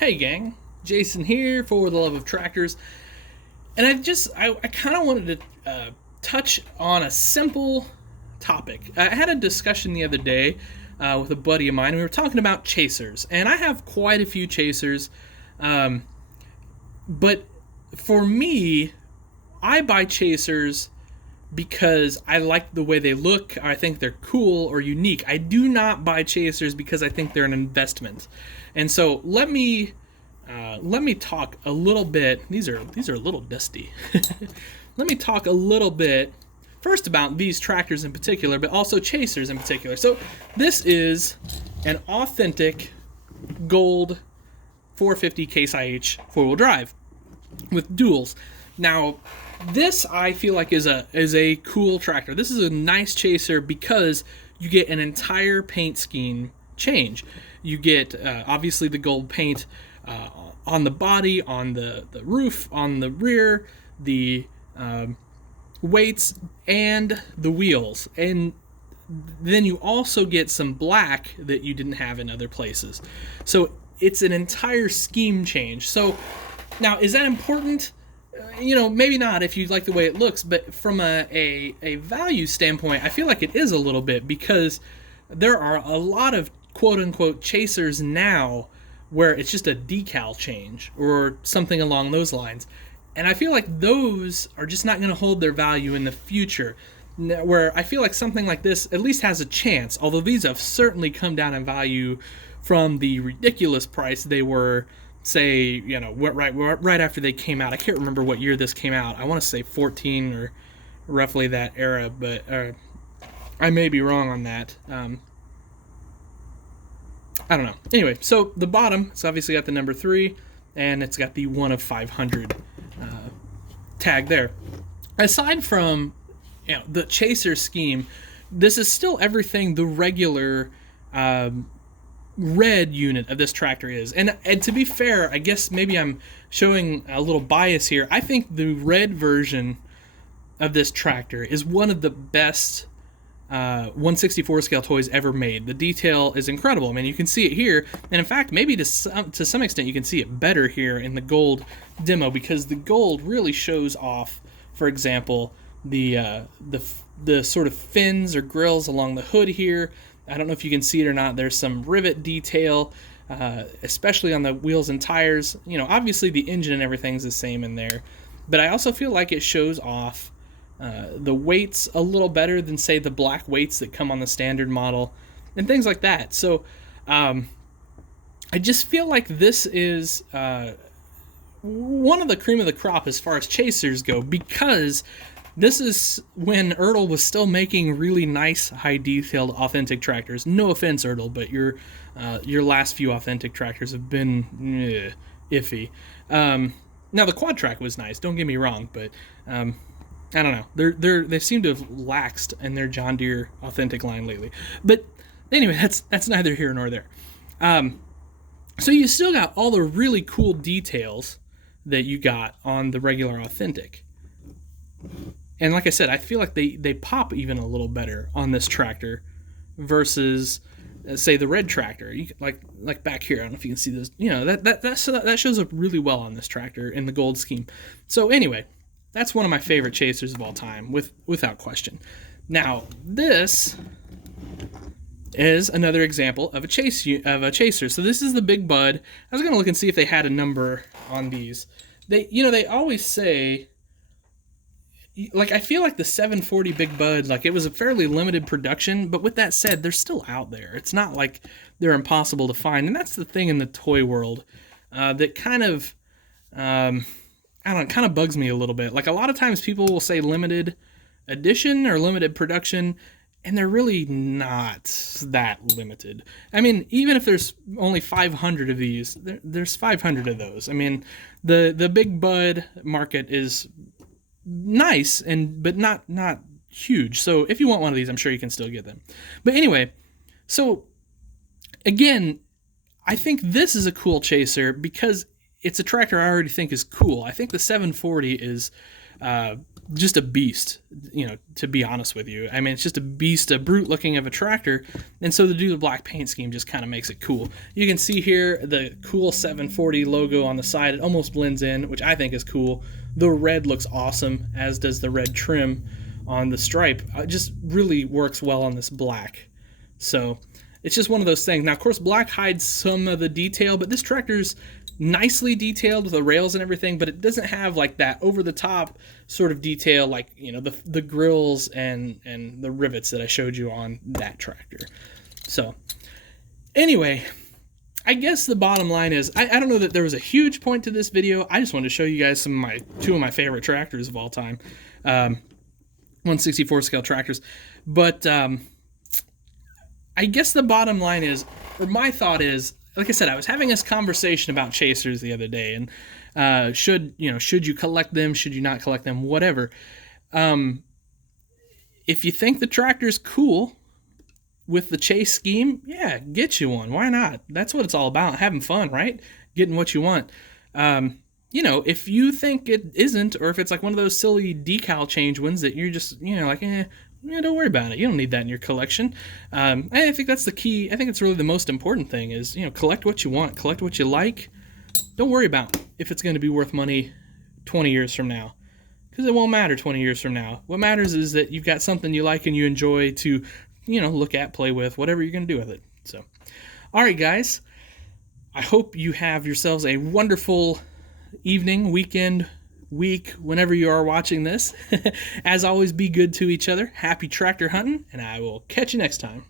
Hey gang, Jason here for the love of tractors, and I kind of wanted to touch on a simple topic. I had a discussion the other day with a buddy of mine. We were talking about chasers, and I have quite a few chasers, um, but for me, I buy chasers because I like the way they look, or I think they're cool or unique. I do not buy chasers because I think they're an investment. And so let me talk a little bit. These are a little dusty. Let me talk a little bit first about these tractors in particular, but also chasers in particular. So this is an authentic gold 450 Case IH four-wheel drive with duals. Now, this I feel like is a cool tractor. This is a nice chaser because you get an entire paint scheme change. You get obviously the gold paint on the body, on the roof, on the rear, the weights, and the wheels. And then you also get some black that you didn't have in other places. So it's an entire scheme change. So now, is that important? Maybe not if you like the way it looks, but from a value standpoint, I feel like it is a little bit because there are a lot of quote unquote chasers now where it's just a decal change or something along those lines. And I feel like those are just not going to hold their value in the future. Where I feel like something like this at least has a chance, although these have certainly come down in value from the ridiculous price they were, say, right after they came out. I can't remember what year this came out. I want to say 14 or roughly that era, but I may be wrong on that. I don't know. Anyway, so the bottom, it's obviously got the number 3, and it's got the 1 of 500 tag there. Aside from the chaser scheme, this is still everything the regular red unit of this tractor is. And to be fair, I guess maybe I'm showing a little bias here. I think the red version of this tractor is one of the best 1/64 scale toys ever made. The detail is incredible. I mean, you can see it here, and in fact, maybe to some extent, you can see it better here in the gold demo because the gold really shows off. For example, the sort of fins or grills along the hood here. I don't know if you can see it or not. There's some rivet detail, especially on the wheels and tires. Obviously the engine and everything's the same in there, but I also feel like it shows off the weights a little better than, say, the black weights that come on the standard model and things like that. So I just feel like this is one of the cream of the crop as far as chasers go, because this is when Ertl was still making really nice, high-detailed, authentic tractors. No offense, Ertl, but your last few authentic tractors have been iffy. Now, the quad track was nice, don't get me wrong, but I don't know. They seem to have laxed in their John Deere authentic line lately. But anyway, that's neither here nor there. So you still got all the really cool details that you got on the regular authentic. And like I said, I feel like they pop even a little better on this tractor versus, say, the red tractor. Like back here, I don't know if you can see this. That shows up really well on this tractor in the gold scheme. So anyway, that's one of my favorite chasers of all time, without question. Now, this is another example of a chaser. So this is the Big Bud. I was gonna look and see if they had a number on these. They always say, like, I feel like the 740 Big Bud, like, it was a fairly limited production, but with that said, they're still out there. It's not like they're impossible to find, and that's the thing in the toy world that kind of, kind of bugs me a little bit. Like, a lot of times people will say limited edition or limited production, and they're really not that limited. I mean, even if there's only 500 of these, there's 500 of those. I mean, the Big Bud market is nice but not huge. So if you want one of these, I'm sure you can still get them. But anyway, so again, I think this is a cool chaser because it's a tractor I already think is cool. I think the 740 is just a beast, to be honest with you. I mean, it's just a beast, a brute looking of a tractor. And so to do the black paint scheme just kind of makes it cool. You can see here the cool 740 logo on the side. It almost blends in, which I think is cool. The red looks awesome, as does the red trim on the stripe. It just really works well on this black. So it's just one of those things. Now, of course, black hides some of the detail, but this tractor's nicely detailed with the rails and everything, but it doesn't have like that over-the-top sort of detail like, the grills and the rivets that I showed you on that tractor. So anyway, I guess the bottom line is, I don't know that there was a huge point to this video. I just wanted to show you guys two of my favorite tractors of all time. 1/64 scale tractors. But I guess the bottom line is, or my thought is, like I said, I was having this conversation about chasers the other day, and should you collect them? Should you not collect them? Whatever. If you think the tractor's cool with the chase scheme, yeah, get you one. Why not? That's what it's all about. Having fun, right? Getting what you want. If you think it isn't, or if it's like one of those silly decal change ones that you're just, like, don't worry about it. You don't need that in your collection. I think that's the key. I think it's really the most important thing is, collect what you want, collect what you like. Don't worry about if it's going to be worth money 20 years from now, because it won't matter 20 years from now. What matters is that you've got something you like and you enjoy to, look at, play with, whatever you're going to do with it. So, all right, guys, I hope you have yourselves a wonderful evening, weekend, week, whenever you are watching this. As always, be good to each other. Happy tractor hunting, and I will catch you next time.